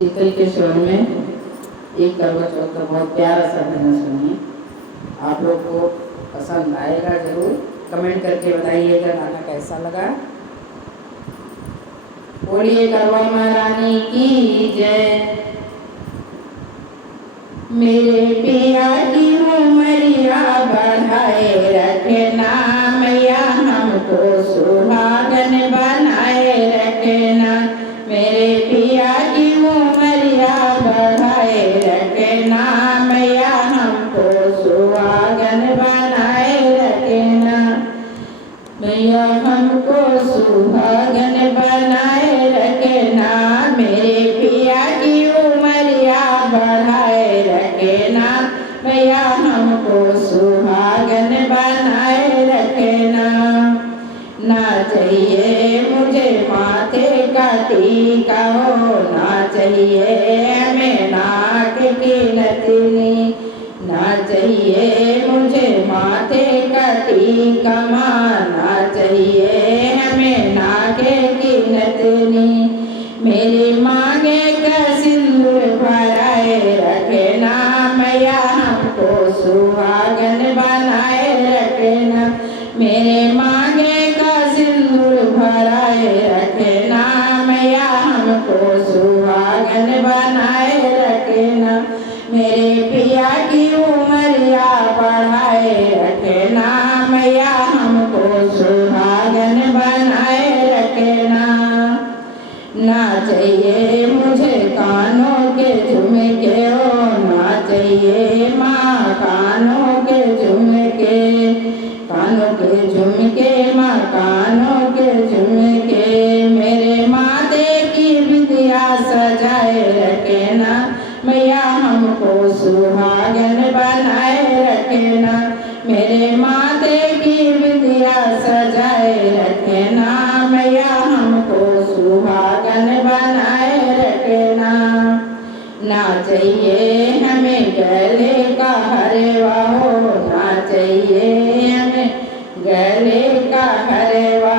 शीतल के स्वर में एक करवा चौथ का बहुत प्यारा सा भजन सुनिए। आप लोग को पसंद आएगा, जरूर कमेंट करके बताइएगा गाना कैसा लगा। बोलिए करवा महारानी की जय। मेरे पिया की उमरिया बढ़ाए रखना, मैया हमको सुहागन बनाए रखना। मेरे पिया की उमरिया बढ़ाए रखना, मैया हमको सुहागन बनाए रखना। मैया हमको सुहागन बनाए रखना, मेरे पिया की उमरिया बढ़ाए रखना, मैया हमको सुहागन बनाए रखना। ना चाहिए मुझे माथे का टीका हो, ना चाहिए हमें नाक की नथनी, ना चाहिए मुझे माथे का टीका, ना चाहिए हमें नाके की नथनी। मेरी मांगे का सिंदूर भराए रखना, मैया हमको सुहागन बनाए रखना। मेरे मांगे का सिंदूर भराए रखना, मैया हमको सुहागन बनाए रखना। मेरे पिया की उमरिया बढ़ाए रखना, मैया हमको सुहागन बनाए रखना। ना चाहिए मुझे कानों के झुमके हो, ना चाहिए माँ कानों के झुमके, कानों के झुमके माँ कानों के झुमके। मेरे माथे की बिंदिया सजाए रखना, मैया हमको सुहागन बनाए रखना। मेरे माथे की बिंदिया सजाए रखना, मैया हमको सुहागन बनाए रखना। ना चाहिए हमें गले का हरवा हो, ना चाहिए हमें गले का हरवा,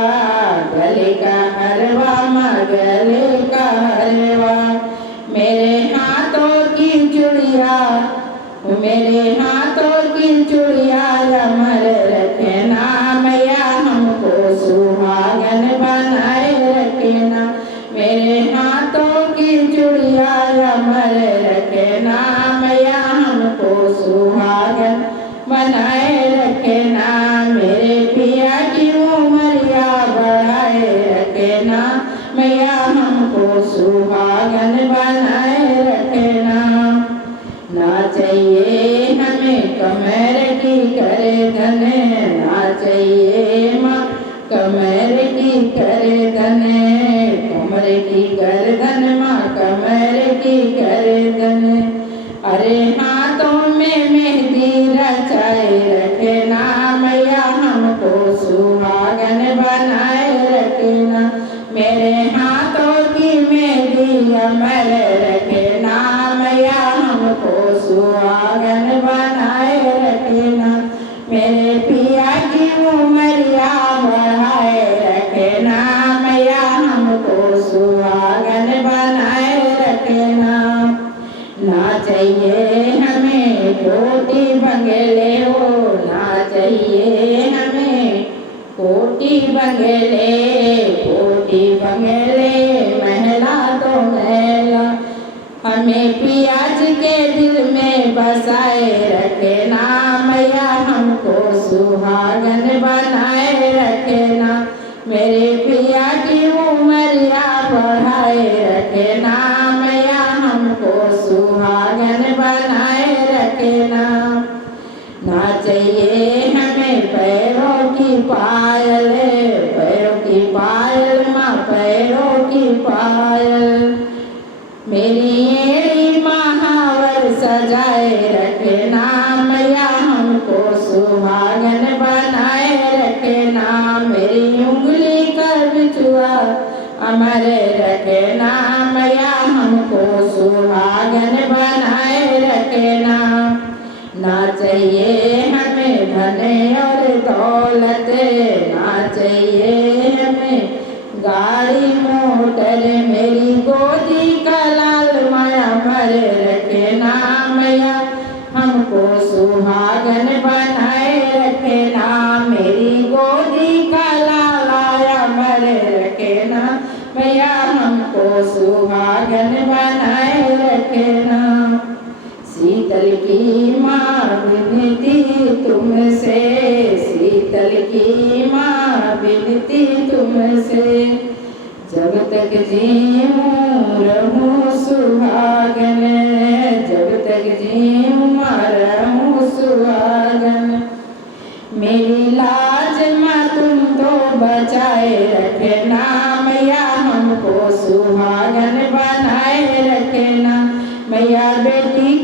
गले का हरवा माँ गले का हरवा। मेरे हाथों की चूड़िया, मेरे हाथों की चूड़िया अमर रखना, मैया हमको सुहागन बनाए रखना। मेरे हाथों की चूड़िया अमर रखना, मैया हमको सुहागन बनाए रखना। मेरे पिया की उमरिया बढ़ाए रखना, मैया हमको सुहागन बनाए रखना। ना चाहिए हमें कमर की गर्दन, ना चाहिए माँ कमर की गर्दन, कमर की गर्दन माँ कमर की गर्दन। अरे हाथों में मेहंदी रचाए रखना, मैया हमको सुहागन बनाए रखना। मेरे हाथों की मेहंदी अमर रखना, मैया हमको सुहागन बनाए रखना। मेरे पिया की उमरिया बढ़ाए रखना, मैया हमको सुहागन बनाए रखना। ना चाहिए हमें कोठी बंगले हो, ना चाहिए हमें कोठी बंगले, कोठी बंगले महला तो महला। हमें पियाज के दिल में बसाए रखना, मैया हमको सुहागन बनाए रखना। मेरे पिया की उमरिया बढ़ाए रखना, मैया हमको सुहागन बनाए रखना। ना चाहिए हमें पैरों की पायल, पैरों की पायल माँ पैरों की पायल। मेरी एड़ी महावर सजाए रखना, मैया हमको सुहागन बनाए रखना। मेरी उंगली का बिछुआ अमर रखना, मैया हमको सुहागन बनाए रखना। ना चाहिए हमें धन और दौलत, ना चाहिए हमें गाड़ी मोटर, मेरी गोदी का लाल सुहागन बनाए रखना। शीतल की माँ विनती तुमसे, शीतल की माँ विनती तुमसे, जब तक जीऊँ रहूँ सुहागन, जब तक जीऊँ रहूँ सुहागन। मेरी लाज माँ तुम तो बचाए रखना, मैया हमको सुहागन बनाए रखना। मैया बेटी